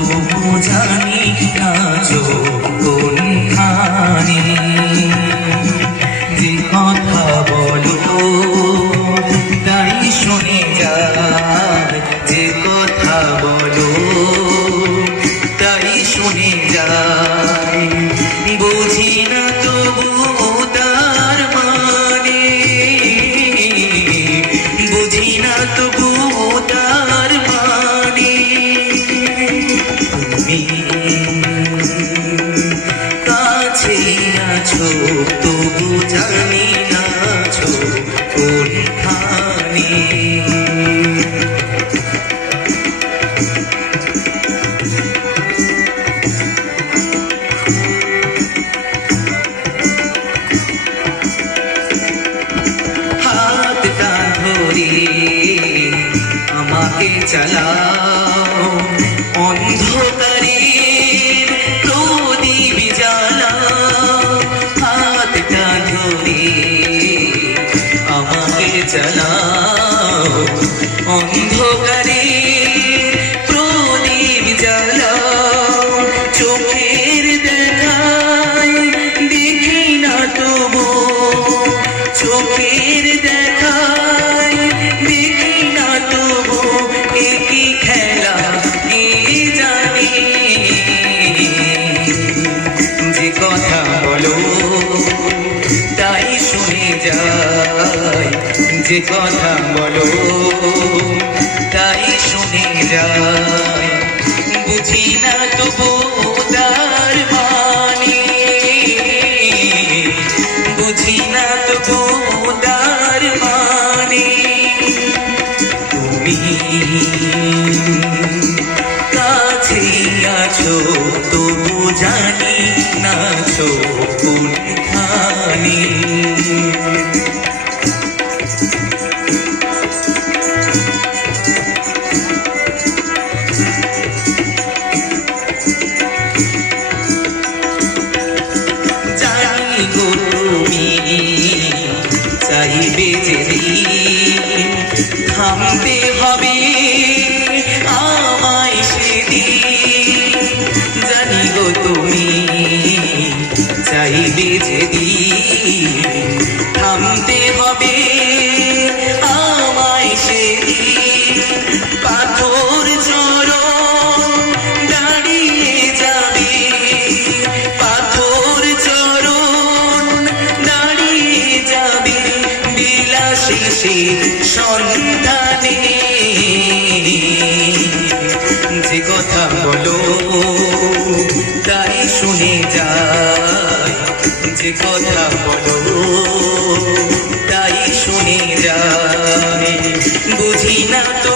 তবু জানি না কোনখানে। যে কথা বলো তাই শুনে যায়, যে কথা বলো তাই শুনে যায়। বুঝি না তবু তার মানে, বুঝি না তবু তার মানে। তুমি কাছে আছো তবু জানি না আছো কোনখানে। হাতটা ধরে আমাকে চালাও, অন্ধকারের প্রদীপ জ্বালাও। হাতটা ধরে আমাকে চালাও, অন্ধকারের প্রদীপ জ্বালাও। চোখের দেখায় দেখি না তবু, চোখের দেখায় দেখি না তবু, একই খেলা কে জানে। যে কথা বলো তাই শুনে যায়, যে কথা বলো তাই শুনে যায়। বুঝি না তবু তার মানে, বুঝি না তবু তার মানে। তুমি কাছে আছো তবু জানি না আছো কোনখানে। জানি গো তুমি চাইবে যেদিন, থামতে হবে আমায় সেদিন। জানি গো তুমি চাইবে যেদিন, থামতে হবে আমায় সেদিন। পাথর চরণ দাঁড়িয়ে যাবে, পাথর চরণ দাঁড়িয়ে যাবে বিলাসী সে সন্তানে। যে কথা বলো তাই শুনে যায়, যে কথা বলো তাই শুনে যায়। বুঝি না তো